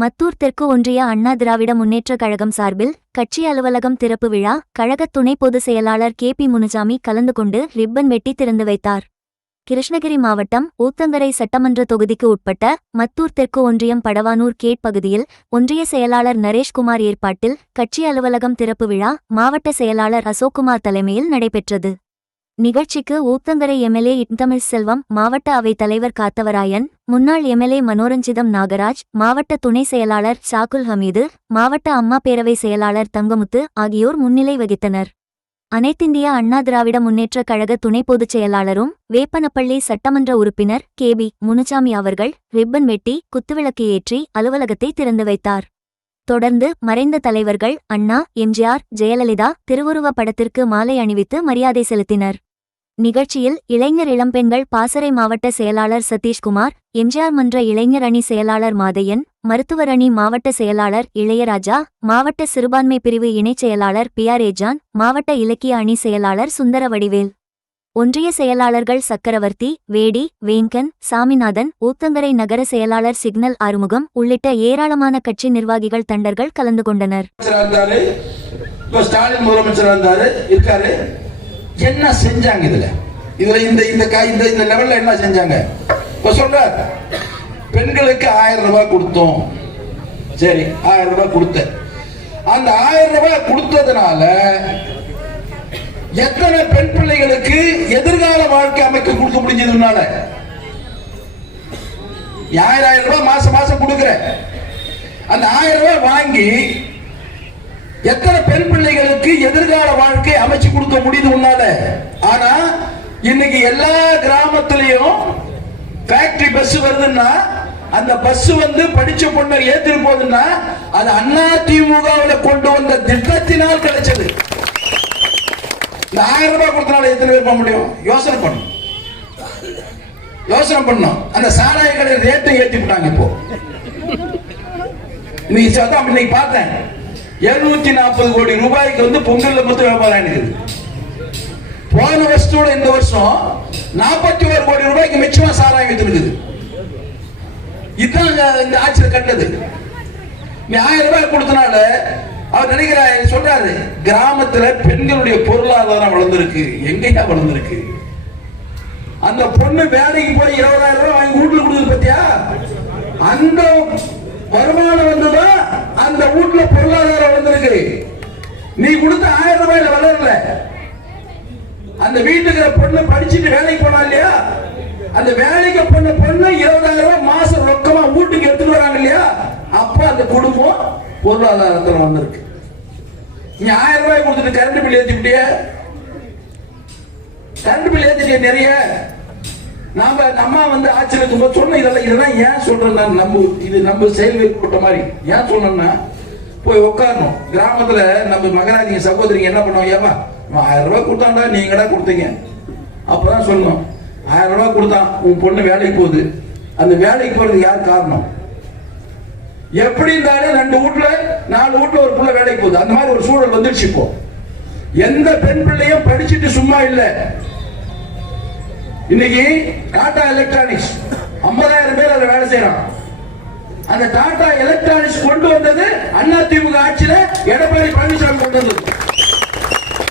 மத்தூர் தெற்கு ஒன்றிய அண்ணா திராவிட முன்னேற்றக் கழகம் சார்பில் கட்சி அலுவலகம் திறப்பு விழா கழக துணை பொதுச் செயலாளர் கே.பி. முனுசாமி கலந்து கொண்டு ரிப்பன் வெட்டி திறந்து வைத்தார். கிருஷ்ணகிரி மாவட்டம் ஊத்தங்கரை சட்டமன்ற தொகுதிக்கு உட்பட்ட மத்தூர் தெற்கு ஒன்றியம் படவானூர் கேட் பகுதியில் ஒன்றிய செயலாளர் நரேஷ்குமார் ஏற்பாட்டில் கட்சி அலுவலகம் திறப்பு விழா மாவட்ட செயலாளர் அசோக்குமார் தலைமையில் நடைபெற்றது. நிகழ்ச்சிக்கு ஊத்தங்கரை எம்எல்ஏ இன்தமிழ் செல்வம், மாவட்ட அவைத் தலைவர் காத்தவராயன், முன்னாள் எம்எல்ஏ மனோரஞ்சிதம் நாகராஜ், மாவட்ட துணை செயலாளர் ஷாகுல் ஹமீது, மாவட்ட அம்மா பேரவை செயலாளர் தங்கமுத்து ஆகியோர் முன்னிலை வகித்தனர். அனைத்திந்திய அண்ணா திராவிட முன்னேற்றக் கழக துணை பொதுச் செயலாளரும் வேப்பனப்பள்ளி சட்டமன்ற உறுப்பினர் கே.பி. முனுசாமி அவர்கள் ரிப்பன் வெட்டி குத்துவிளக்கு ஏற்றி அலுவலகத்தை திறந்து வைத்தார். தொடர்ந்து மறைந்த தலைவர்கள் அண்ணா, எம்ஜிஆர், ஜெயலலிதா திருவுருவப் படத்திற்கு மாலை அணிவித்து மரியாதை செலுத்தினர். நிகழ்ச்சியில் இளைஞர் இளம்பெண்கள் பாசறை மாவட்ட செயலாளர் சதீஷ்குமார், எம்ஜிஆர் மன்ற இளைஞர் அணி செயலாளர் மாதையன், மருத்துவர் அணி மாவட்ட செயலாளர் இளையராஜா, மாவட்ட சிறுபான்மை பிரிவு இணைச் செயலாளர் பியாரேஜான், மாவட்ட இலக்கிய அணி செயலாளர் சுந்தர வடிவேல், ஒன்றிய செயலாளர்கள் சக்கரவர்த்தி, வேடி, வேங்கன், சாமிநாதன், ஊத்தங்கரை நகர செயலாளர் சிக்னல் ஆறுமுகம் உள்ளிட்ட ஏராளமான கட்சி நிர்வாகிகள் தண்டர்கள் கலந்து கொண்டனர். என்ன செஞ்சாங்க இந்த லெவல்ல என்ன செஞ்சாங்க? பெண்களுக்கு 1000 ரூபாய் கொடுத்தோம். சரி, 1000 ரூபாய் கொடுத்த அந்த 1000 ரூபாய் கொடுத்ததுனால எத்தனை பெண் பிள்ளைகளுக்கு எதிர்கால வாழ்க்கை அமைக்க கொடுக்க முடிஞ்சதுனால 1000 ரூபாய் மாசம் மாசம் கொடுக்கிற அந்த 1000 ரூபாய் வாங்கி எத்தனை பெண் பிள்ளைகளுக்கு எதிர்கால வாழ்க்கை அமைச்சு கொடுக்க முடியுது உன்னால. ஆனா இன்னைக்கு எல்லா கிராமத்திலையும் ஃபேக்டரி பஸ் வருதுன்னா அந்த பஸ் படிச்ச பொண்ணை ஏத்திட்டு போகுதுன்னா அது அண்ணா திமுகவுல கொண்டு வந்த திட்டத்தினால் கிடைச்சது. இந்த 1000 ரூபாய் கொடுத்தனால எத்தனை பேர் போக முடியும்? யோசனை பண்ணும். அந்த சாராய கடை ரேட்டை ஏற்றி விட்டாங்க. இப்போ இன்னைக்கு பார்த்தேன் 740 கோடி ரூபாய்க்கு பொங்கல்ல மொத்தம் வியாபாரம் இருக்குது. போன வருஷத்தோட இந்த வருஷம் 41 கோடி ரூபாய்க்கு மிச்சமா சாராயம் வித்துருக்குது. இதுதான் இந்த ஆட்சியில் கண்டது. நீ 1000 ரூபாய் கொடுத்தனால அவர் நினைக்கிறார், சொல்றாரு, கிராமத்துல பெண்களுடைய பொருளாதாரம் வளர்ந்துருக்கு. எங்கேயா வளர்ந்துருக்கு? அந்த பொண்ணு வேலைக்கு போய் 20,000 ரூபாய் வாங்கி வீட்டுல கொடுக்குது பத்தியா? அந்த வருமானம் வந்துதான் அந்த வீட்டுல பொருளாதாரம் வளர்ந்துருக்கு. நீ கொடுத்த 1000 ரூபாயில வளரல. அந்த வீட்டுக்கு பொண்ணு படிச்சுட்டு வேலைக்கு போனா இல்லையா, அந்த வேலைக்கு பொண்ணு 20,000 ரூபாய் மாசம் ரொக்கமா வீட்டுக்கு எடுத்துட்டு வராங்க இல்லையா, அப்ப அந்த குடும்பம் பொருளாதாரத்தில் வந்திருக்கு. நீ 1000 ரூபாய் கொடுத்துட்டு கரண்ட் பில் ஏத்திட்டிய, நிறைய. நம்ம ஆச்சரியத்துக்கு சொன்ன இதெல்லாம் ஏன் சொல்றேன், நம்ம செயல்கள் போட்ட மாதிரி ஏன் சொன்னோம்னா, போய் உட்காரணும். கிராமத்துல நம்ம மகராஜிங்க சகோதரிங்க என்ன பண்ணுவோம், ஏமா 1000 ரூபாய் கொடுத்தாண்டா, நீங்கடா கொடுத்தீங்க. அப்பதான் சொல்லணும், 1000 ரூபாய் கொடுத்தான், உன் பொண்ணு வேலைக்கு போகுது. அந்த வேலைக்கு போறது யார் காரணம்? எப்படி இருந்தாலும் 2 வீட்டுல 4 வீட்டுல ஒரு பிள்ளை வேலைக்கு போகுது. அந்த மாதிரி ஒரு சூழல் வந்துருச்சு. இப்போ எந்த பெண் பிள்ளையும் படிச்சுட்டு சும்மா இல்ல. இன்னைக்கு டாடா எலக்ட்ரானிக்ஸ் 50,000 பேர் அதுல வேலை செய்யறான். அந்த டாடா எலக்ட்ரானிக்ஸ் கொண்டு வந்தது அண்ணா திமுக ஆட்சியில எடப்பாடி பழனிசாமி கொண்டு வந்தது.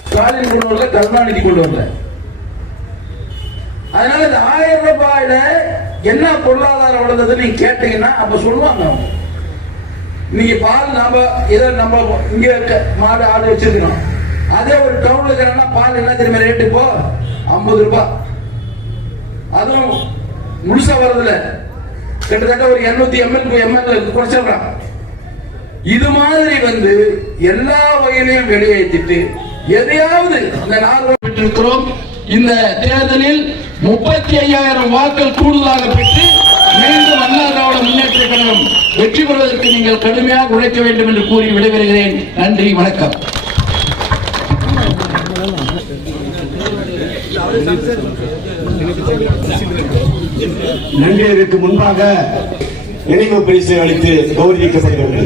ஸ்டாலின் கொண்டு வரல, கருணாநிதி கொண்டு வரல. அதனால இந்த 1000 ரூபாயில என்ன பொருளாதாரம் வளர்ந்தது நீங்க கேட்டீங்கன்னா அப்ப சொல்லுவாங்க. நீங்க பால் நம்ம இங்க மாடு ஆடு வச்சிருக்கோம். அதே ஒரு டவுன்ல இருக்கிற பால் என்ன தெரியுமா ரேட்டு? இப்போ 50 ரூபாய். அதுவும் முழுசா வரதுல கிட்டத்தட்ட ஒரு 800 ml குறைச்சிடறான். இது மாதிரி எல்லா வகையிலையும் வெளியேற்றிட்டு எதையாவது இந்த 4 பெற்றிருக்கிறோம். இந்த தேர்தலில் 35,000 வாக்கள் கூடுதலாக பெற்று மீண்டும் அண்ணா திராவிட முன்னேற்ற கழகம் வெற்றி பெறுவதற்கு நீங்கள் கடுமையாக உழைக்க வேண்டும் என்று கூறி விடைபெறுகிறேன். நன்றி, வணக்கம். நன்றியருக்கு முன்பாக நினைவு பரிசு அளித்து கௌரவிக்கப்படுகிறது.